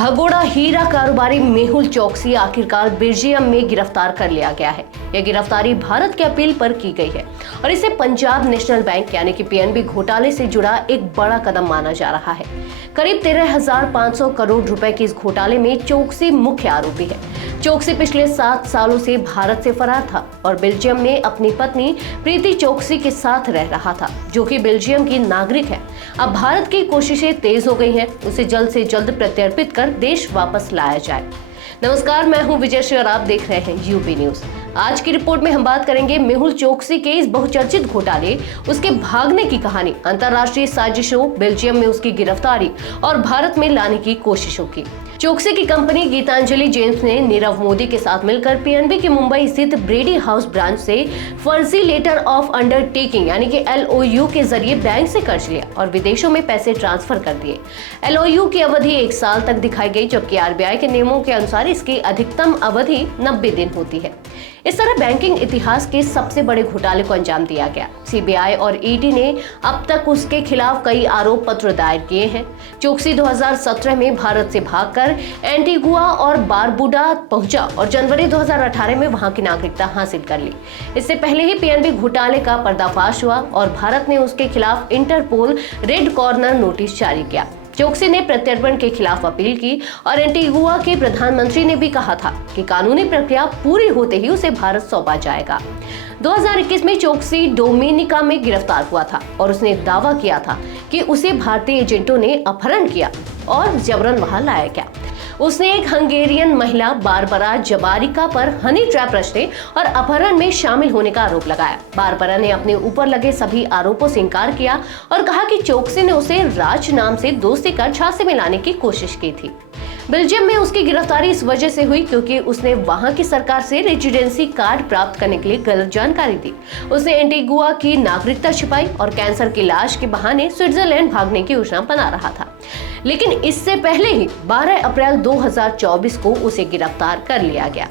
भगोड़ा हीरा कारोबारी मेहुल चोकसी आखिरकार बेल्जियम में गिरफ्तार कर लिया गया है। यह गिरफ्तारी भारत के अपील पर की गई है और इसे पंजाब नेशनल बैंक यानी कि पीएनबी घोटाले से जुड़ा एक बड़ा कदम माना जा रहा है। करीब 13,500 करोड़ रुपए के इस घोटाले में चोकसी मुख्य आरोपी है। चोकसी पिछले 7 सालों से भारत से फरार था और बेल्जियम में अपनी पत्नी प्रीति चोकसी के साथ रह रहा था, जो कि बेल्जियम की नागरिक है। अब भारत की कोशिशें तेज हो गई हैं, उसे जल्द से जल्द प्रत्यर्पित कर देश वापस लाया जाए। नमस्कार, मैं हूं विजय श्री और आप देख रहे हैं यूपी न्यूज। आज की रिपोर्ट में हम बात करेंगे मेहुल चोकसी के इस बहुचर्चित घोटाले, उसके भागने की कहानी, अंतर्राष्ट्रीय साजिशों, बेल्जियम में उसकी गिरफ्तारी और भारत में लाने की कोशिशों की। चोकसी की कंपनी गीतांजलि जेम्स ने नीरव मोदी के साथ मिलकर पीएनबी के मुंबई स्थित ब्रेडी हाउस ब्रांच से फर्जी लेटर ऑफ अंडरटेकिंग यानी कि एलओयू के जरिए बैंक से कर्ज लिया और विदेशों में पैसे ट्रांसफर कर दिए। एलओयू की अवधि 1 साल तक दिखाई गई, जबकि आरबीआई के नियमों के अनुसार इसकी अधिकतम अवधि 90 दिन होती है। इस तरह बैंकिंग इतिहास के सबसे बड़े घोटाले को अंजाम दिया गया। सीबीआई और ईडी ने अब तक उसके खिलाफ कई आरोप पत्र दायर किए हैं। चोकसी 2017 में भारत से भागकर एंटीगुआ और बारबुडा पहुंचा और जनवरी 2018 में वहां की नागरिकता हासिल कर ली। इससे पहले ही पीएनबी घोटाले का पर्दाफाश हुआ और भारत ने उसके खिलाफ इंटरपोल रेड कॉर्नर नोटिस जारी किया। चोकसी ने प्रत्यर्पण के खिलाफ अपील की और एंटीगुआ के प्रधानमंत्री ने भी कहा था कि कानूनी प्रक्रिया पूरी होते ही उसे भारत सौंपा जाएगा। 2021 में चोकसी डोमिनिका में गिरफ्तार हुआ था और उसने दावा किया था कि उसे भारतीय एजेंटों ने अपहरण किया और जबरन वहां लाया गया। उसने एक हंगेरियन महिला बारबरा जबारिका पर हनी ट्रैप रचने और अपहरण में शामिल होने का आरोप लगाया। बारबरा ने अपने ऊपर लगे सभी आरोपों से इनकार किया और कहा कि चोकसी ने उसे राज नाम से दोस्ती कर झांसे में लाने की कोशिश की थी। बेल्जियम में उसकी गिरफ्तारी इस वजह से हुई क्योंकि उसने वहां की सरकार से रेजिडेंसी कार्ड प्राप्त करने के लिए गलत जानकारी दी। उसने एंटीगुआ की नागरिकता छिपाई और कैंसर की लाश के बहाने स्विट्जरलैंड भागने की योजना बना रहा था। लेकिन इससे पहले ही 12 अप्रैल 2024 को उसे गिरफ्तार कर लिया गया।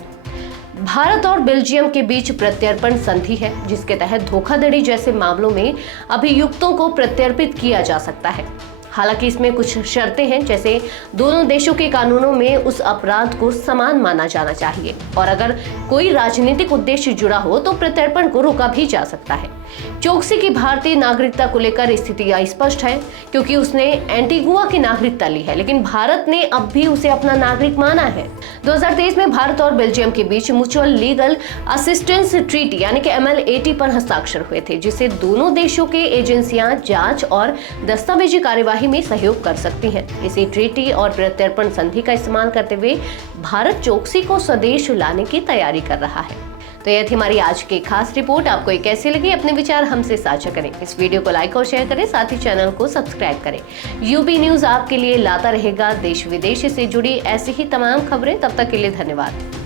भारत और बेल्जियम के बीच प्रत्यर्पण संधि है, जिसके तहत धोखाधड़ी जैसे मामलों में अभियुक्तों को प्रत्यर्पित किया जा सकता है। हालांकि इसमें कुछ शर्तें हैं, जैसे दोनों देशों के कानूनों में उस अपराध को समान माना जाना चाहिए और अगर कोई राजनीतिक उद्देश्य जुड़ा हो तो प्रत्यर्पण को रोका भी जा सकता है। चोकसी की भारतीय नागरिकता को लेकर स्थिति अस्पष्ट है क्योंकि उसने एंटीगुआ की नागरिकता ली है, लेकिन भारत ने अब भी उसे अपना नागरिक माना है। 2023 में भारत और बेल्जियम के बीच म्यूचुअल लीगल असिस्टेंस ट्रीटी यानी कि MLAT पर हस्ताक्षर हुए थे, जिससे दोनों देशों के एजेंसियां जांच और दस्तावेजी कार्यवाही में सहयोग कर सकती हैं। इसी ट्रीटी और प्रत्यर्पण संधि का इस्तेमाल करते हुए भारत चोकसी को स्वदेश लाने की तैयारी कर रहा है। तो यह थी हमारी आज की खास रिपोर्ट। आपको ये कैसी लगी, अपने विचार हमसे साझा करें। इस वीडियो को लाइक और शेयर करें, साथ ही चैनल को सब्सक्राइब करें। यूपी न्यूज आपके लिए लाता रहेगा देश विदेश से जुड़ी ऐसी ही तमाम खबरें। तब तक के लिए धन्यवाद।